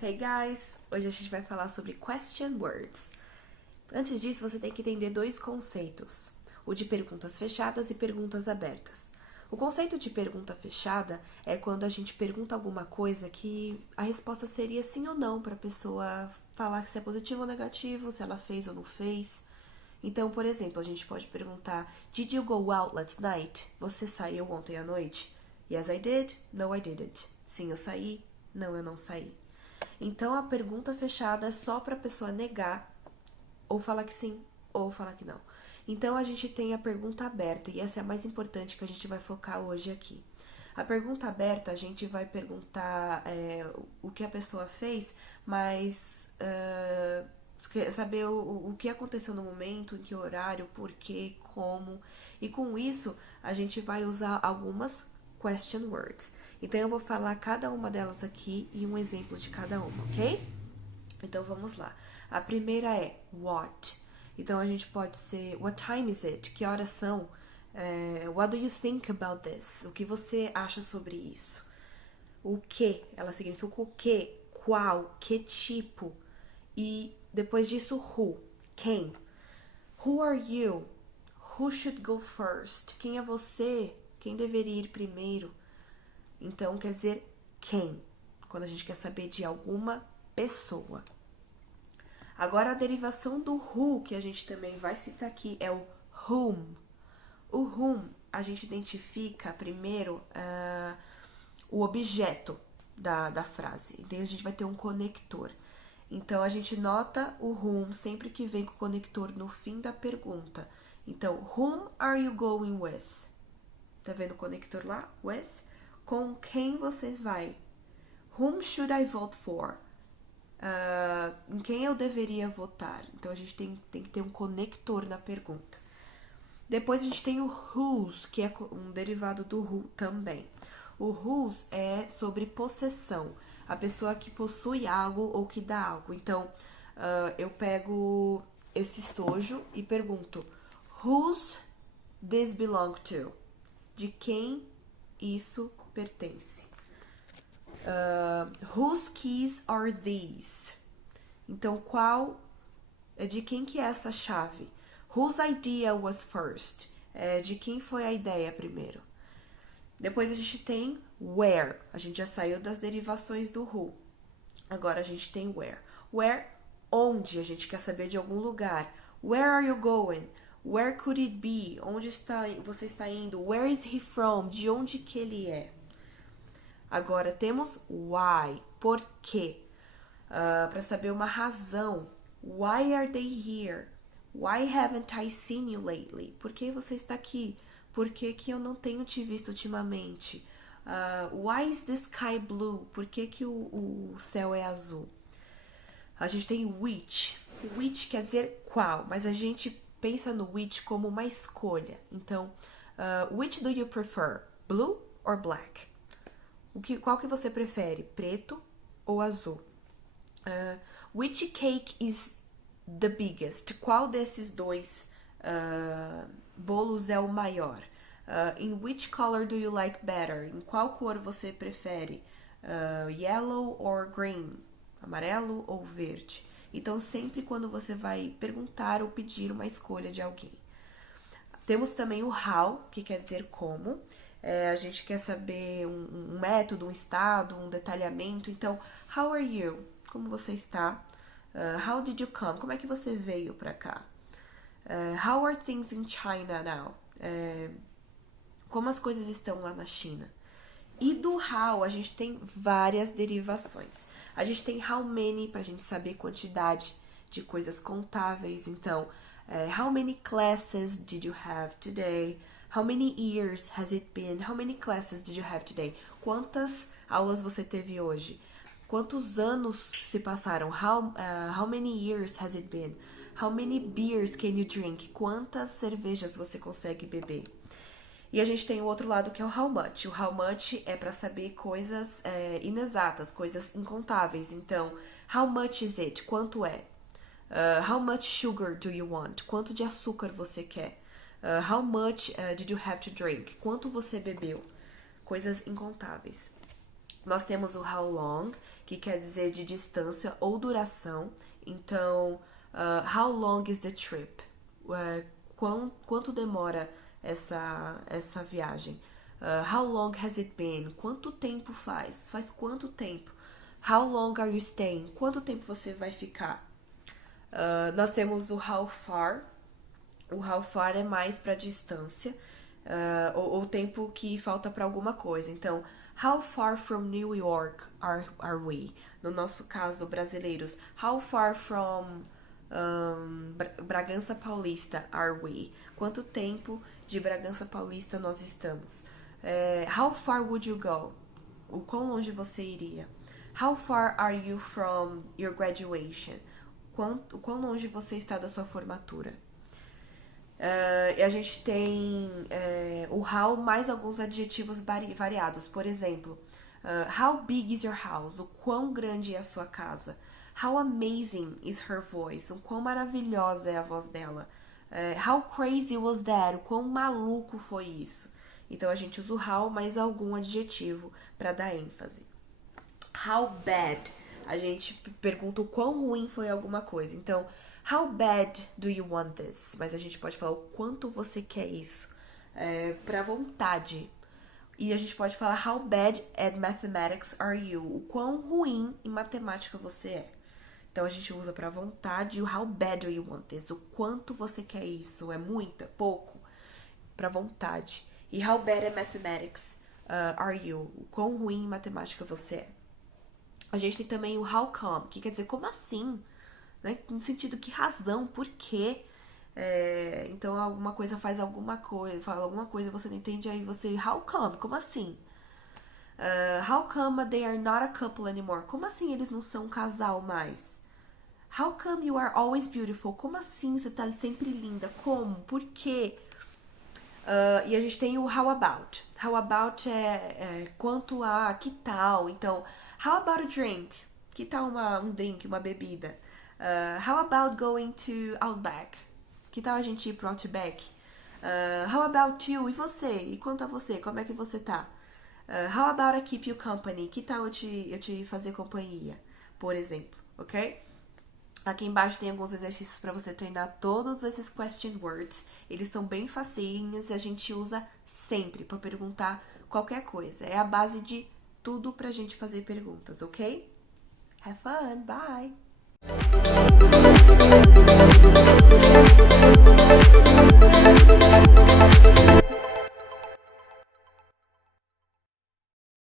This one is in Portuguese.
Hey guys! Hoje a gente vai falar sobre question words. Antes disso, você tem que entender dois conceitos, o de perguntas fechadas e perguntas abertas. O conceito de pergunta fechada é quando a gente pergunta alguma coisa que a resposta seria sim ou não para a pessoa falar se é positivo ou negativo, se ela fez ou não fez. Então, por exemplo, a gente pode perguntar: Did you go out last night? Você saiu ontem à noite? Yes, I did. No, I didn't. Sim, eu saí. Não, eu não saí. Então, a pergunta fechada é só para a pessoa negar, ou falar que sim, ou falar que não. Então, a gente tem a pergunta aberta, e essa é a mais importante que a gente vai focar hoje aqui. A pergunta aberta, a gente vai perguntar o que a pessoa fez, mas saber o que aconteceu no momento, em que horário, por quê, como. E com isso, a gente vai usar algumas question words. Então, eu vou falar cada uma delas aqui e um exemplo de cada uma, ok? Então, vamos lá. A primeira é what. Então, a gente pode ser what time is it? Que horas são? What do you think about this? O que você acha sobre isso? O que? Ela significa o que? Qual? Que tipo? E depois disso, who? Quem? Who are you? Who should go first? Quem é você? Quem deveria ir primeiro? Então, quer dizer quem, quando a gente quer saber de alguma pessoa. Agora, a derivação do who, que a gente também vai citar aqui, é o whom. O whom, a gente identifica primeiro o objeto da frase. Então, a gente vai ter um conector. Então, a gente nota o whom sempre que vem com o conector no fim da pergunta. Então, whom are you going with? Tá vendo o conector lá? With? Com quem vocês vai? Whom should I vote for? Em quem eu deveria votar? Então, a gente tem que ter um conector na pergunta. Depois, a gente tem o whose, que é um derivado do who também. O whose é sobre possessão. A pessoa que possui algo ou que dá algo. Então, eu pego esse estojo e pergunto: whose this belong to? De quem isso pertence? Whose keys are these? Então, de quem que é essa chave? Whose idea was first? De quem foi a ideia primeiro? Depois a gente tem where. A gente já saiu das derivações do who. Agora a gente tem where. Where, onde? A gente quer saber de algum lugar. Where are you going? Where could it be? Onde você está indo? Where is he from? De onde que ele é? Agora temos why. Por quê? Para saber uma razão. Why are they here? Why haven't I seen you lately? Por que você está aqui? Por que eu não tenho te visto ultimamente? Why is the sky blue? Por que o céu é azul? A gente tem which. Which quer dizer qual, mas a gente pensa no which como uma escolha. Então, which do you prefer? Blue or black? Qual que você prefere? Preto ou azul? Which cake is the biggest? Qual desses dois bolos é o maior? In which color do you like better? Em qual cor você prefere? Yellow or green? Amarelo ou verde? Então, sempre quando você vai perguntar ou pedir uma escolha de alguém. Temos também o how, que quer dizer como. A gente quer saber um método, um estado, um detalhamento. Então, how are you? Como você está? How did you come? Como é que você veio pra cá? How are things in China now? Como as coisas estão lá na China? E do how, a gente tem várias derivações. A gente tem how many, pra gente saber quantidade de coisas contáveis. Então, how many classes did you have today? How many years has it been? How many classes did you have today? Quantas aulas você teve hoje? Quantos anos se passaram? How many years has it been? How many beers can you drink? Quantas cervejas você consegue beber? E a gente tem o outro lado que é o how much. O how much é para saber coisas inexatas, coisas incontáveis. Então, how much is it? Quanto é? How much sugar do you want? Quanto de açúcar você quer? How much did you have to drink? Quanto você bebeu? Coisas incontáveis. Nós temos o how long, que quer dizer de distância ou duração. Então, how long is the trip? Quanto demora essa viagem? How long has it been? Quanto tempo faz? Faz quanto tempo? How long are you staying? Quanto tempo você vai ficar? Nós temos o how far. O how far é mais para distância, ou o tempo que falta para alguma coisa. Então, how far from New York are we? No nosso caso, brasileiros, how far from Bragança Paulista are we? Quanto tempo de Bragança Paulista nós estamos? How far would you go? O quão longe você iria? How far are you from your graduation? O quão longe você está da sua formatura? E a gente tem o how mais alguns adjetivos variados. Por exemplo, how big is your house? O quão grande é a sua casa? How amazing is her voice? O quão maravilhosa é a voz dela? How crazy was that? O quão maluco foi isso? Então a gente usa o how mais algum adjetivo para dar ênfase. How bad? A gente pergunta o quão ruim foi alguma coisa. Então, how bad do you want this? Mas a gente pode falar o quanto você quer isso. Pra vontade. E a gente pode falar how bad at mathematics are you? O quão ruim em matemática você é. Então a gente usa pra vontade o how bad do you want this? O quanto você quer isso? É muito? É pouco? Pra vontade. E how bad at mathematics are you? O quão ruim em matemática você é. A gente tem também o how come, que quer dizer como assim? Né? No sentido, que razão, por quê? Então alguma coisa faz alguma coisa, fala alguma coisa, você não entende, aí você, how come? Como assim? How come they are not a couple anymore? Como assim eles não são um casal mais? How come you are always beautiful? Como assim você tá sempre linda? Como? Por quê? E a gente tem o how about. How about é quanto a, que tal? Então, how about a drink? Que tal um drink, uma bebida? How about going to Outback? Que tal a gente ir pro Outback? How about you? E você? E quanto a você? Como é que você tá? How about I keep you company? Que tal eu te fazer companhia? Por exemplo, ok? Aqui embaixo tem alguns exercícios para você treinar todos esses question words. Eles são bem facinhos e a gente usa sempre para perguntar qualquer coisa. É a base de tudo pra gente fazer perguntas, ok? Have fun, bye!